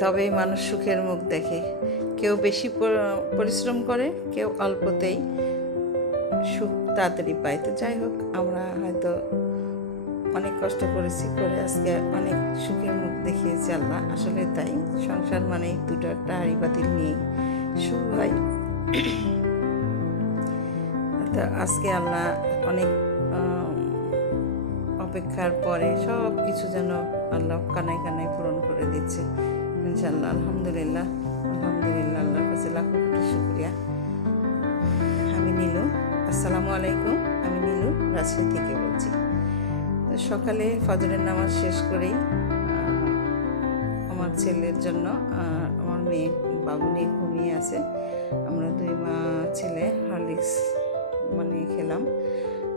তবেই মানুষ সুখের মুখ দেখে। কেউ বেশি পরিশ্রম করে, কেউ অল্পতেই সুখ তাড়াতাড়ি পায়। তো যাই হোক, আমরা হয়তো অনেক কষ্ট করেছি করে আজকে অনেক সুখের মুখ দেখিয়েছি আল্লাহ। আসলে তাই, সংসার মানে দুটো একটা হাড়ি বাতিল নিয়ে সুখ হয়। তো আজকে আল্লাহ অনেক অপেক্ষার পরে সব কিছু যেন আল্লাহ কানায় কানায় পূরণ করে দিচ্ছে। ইনশাল্লাহ আলহামদুলিল্লাহ আলহামদুলিল্লাহ, আল্লাহর কাছে লাখো কোটি শুক্রিয়া। আমি নীলু, আসসালামু আলাইকুম, আমি নীলু রাজশাহী থেকে বলছি। সকালে ফজরের নামাজ শেষ করেই আমার ছেলের জন্য আমার মেয়ে বাবু নিয়ে ঘুমিয়ে আছে। আমরা দুই মা ছেলে হরলিক্স মানে খেলাম।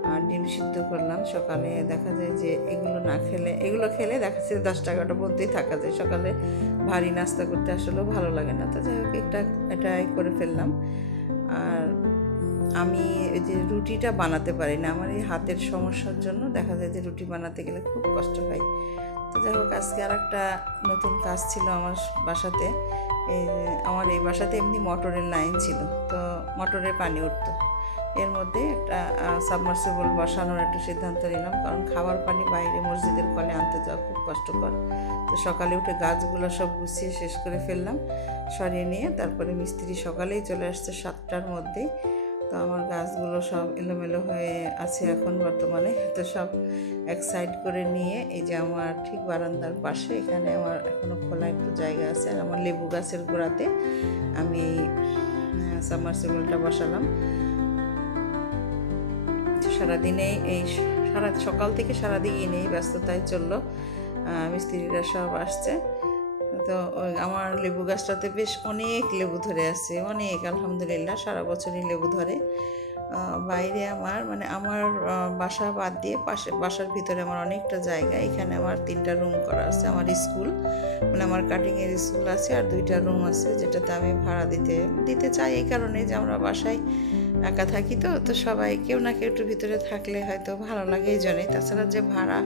আর ডিম সিদ্ধ করলাম। সকালে দেখা যায় যে এগুলো না খেলে, এগুলো খেলে দেখা যাচ্ছে দশ টাকাটা পর্যন্তই থাকা যায়। সকালে ভারী নাস্তা করতে আসলেও ভালো লাগে না। তো যাই হোক, একটা এটাই করে ফেললাম। আর আমি ওই যে রুটিটা বানাতে পারি না, আমার এই হাতের সমস্যার জন্য দেখা যায় যে রুটি বানাতে গেলে খুব কষ্ট হয়। তো যাই হোক, আজকে আর একটা নতুন কাজ ছিল আমার বাসাতে। আমার এই বাসাতে এমনি মোটরের লাইন ছিল। তো মোটরের পানি উঠতো। এর মধ্যে একটা সাবমার্সিবল বসানোর একটা সিদ্ধান্ত নিলাম। কারণ খাবার পানি বাইরে মসজিদের কলে আনতে যাওয়া খুব কষ্টকর। তো সকালে উঠে গাছগুলো সব গুছিয়ে শেষ করে ফেললাম। সরিয়ে নিয়ে তারপরে মিস্ত্রি সকালেই চলে আসছে সাতটার মধ্যেই। তো আমার গাছগুলো সব এলোমেলো হয়ে আছে এখন বর্তমানে। তো সব এক সাইড করে নিয়ে এই যে আমার ঠিক বারান্দার পাশে, এখানে আমার এখনও খোলা একটু জায়গা আছে। আর আমার লেবু গাছের গোড়াতে আমি এই সাবমার্সিবলটা বসালাম। সারাদিনে এই সারা, সকাল থেকে সারাদিন এই ব্যস্ততায় চলল। মিস্ত্রিরা সব আসছে। তো আমার লেবু গাছটাতে বেশ অনেক লেবু ধরে আছে, অনেক, আলহামদুলিল্লাহ, সারা বছরই লেবু ধরে। বাইরে আমার মানে আমার বাসা বাদ দিয়ে পাশে, বাসার ভিতরে আমার অনেকটা জায়গা, এখানে আমার তিনটা রুম করা আছে, আমার স্কুল মানে আমার কাটিংয়ের স্কুল আছে আর দুইটা রুম আছে, যেটাতে আমি ভাড়া দিতে দিতে চাই এই কারণে যে আমরা বাসায় একা থাকি তো তো সবাই কেউ না কেউ একটু ভিতরে থাকলে হয়তো ভালো লাগে এই জন্যই তাছাড়া যে ভাড়া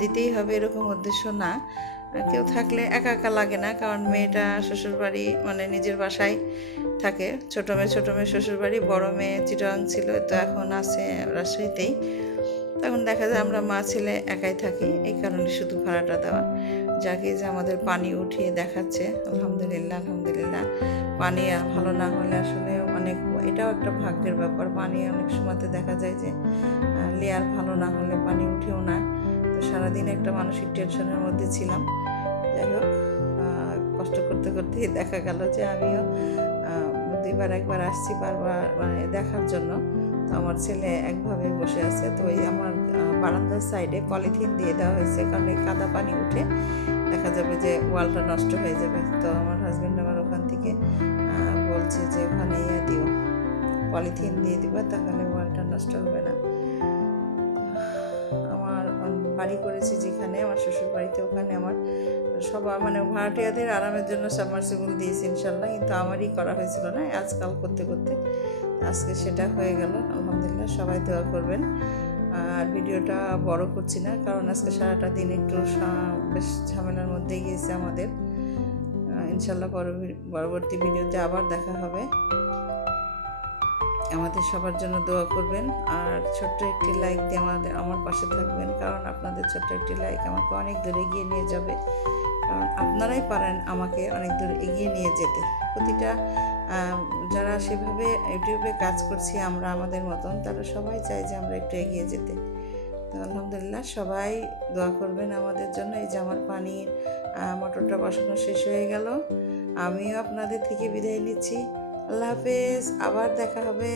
দিতেই হবে এরকম উদ্দেশ্য না। কেউ থাকলে একা একা লাগে না, কারণ মেয়েটা শ্বশুরবাড়ি মানে নিজের বাসায় থাকে। ছোটো মেয়ে ছোটো মেয়ে শ্বশুরবাড়ি, বড় মেয়ে চিটাং ছিল, তো এখন আছে রাজশাহীতেই। তখন দেখা যায় আমরা মা ছেলে একাই থাকি, এই কারণে শুধু ভাড়াটা দেওয়া। যাকে যে আমাদের পানি উঠিয়ে দেখাচ্ছে, আলহামদুলিল্লাহ আলহামদুলিল্লাহ। পানি ভালো না হলে আসলে অনেক, এটাও একটা ভাগ্যের ব্যাপার। পানি অনেক সময়তে দেখা যায় যে লেয়ার ভালো না হলে পানি উঠেও না। তো সারাদিন একটা মানসিক টেনশনের মধ্যে ছিলাম। যাই হোক কষ্ট করতে করতে দেখা গেল যে আমিও দুইবার একবার আসছি বারবার মানে দেখার জন্য। তো আমার ছেলে একভাবে বসে আছে। তো ওই আমার বারান্দার সাইডে পলিথিন দিয়ে দেওয়া হয়েছে। কারণ এই কাদা পানি উঠে দেখা যাবে যে ওয়ালটা নষ্ট হয়ে যাবে। তো আমার হাজব্যান্ড আমার ওখান থেকে বলছে যে ওখানে ইয়ে দিও। পলিথিন দিয়ে দিবা, তাহলে ওয়ালটা নষ্ট হবে না। আমার বাড়ি করেছি যেখানে, আমার শ্বশুর বাড়িতে ওখানে আমার সবার মানে ভাড়াটিয়াদের আরামের জন্য সাবমার্সিবল দিয়েছি ইনশাল্লাহ, কিন্তু আমারই করা হয়েছিল না। আজকাল করতে করতে আজকে সেটা হয়ে গেল। আলহামদুলিল্লাহ সবাই দোয়া করবেন। আর ভিডিওটা বড় করছি না, কারণ আজকে সারাটা দিন একটু বেশ ঝামেলার মধ্যে গিয়েছে আমাদের। ইনশাল্লাহ পরবর্তী- ভিডিওতে আবার দেখা হবে। আমাদের সবার জন্য দোয়া করবেন, আর ছোট্ট একটি লাইক দিয়ে আমাদের আমার পাশে থাকবেন, কারণ আপনাদের ছোট্ট একটি লাইক আমাকে অনেক দূর এগিয়ে নিয়ে যাবে। কারণ আপনারাই পারেন আমাকে অনেক দূর এগিয়ে নিয়ে যেতে। প্রতিটা যারা সেভাবে ইউটিউবে কাজ করছি, আমরা আমাদের মতন, তারা সবাই চায় যে আমরা একটু এগিয়ে যেতে। তো আলহামদুলিল্লাহ, সবাই দোয়া করবেন আমাদের জন্য। এই যে আমার মটরটা মোটরটা বসানো শেষ হয়ে গেল। আমিও আপনাদের থেকে বিদায় নিচ্ছি। আল্লাহ হাফেজ, আবার দেখা হবে।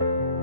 Bye.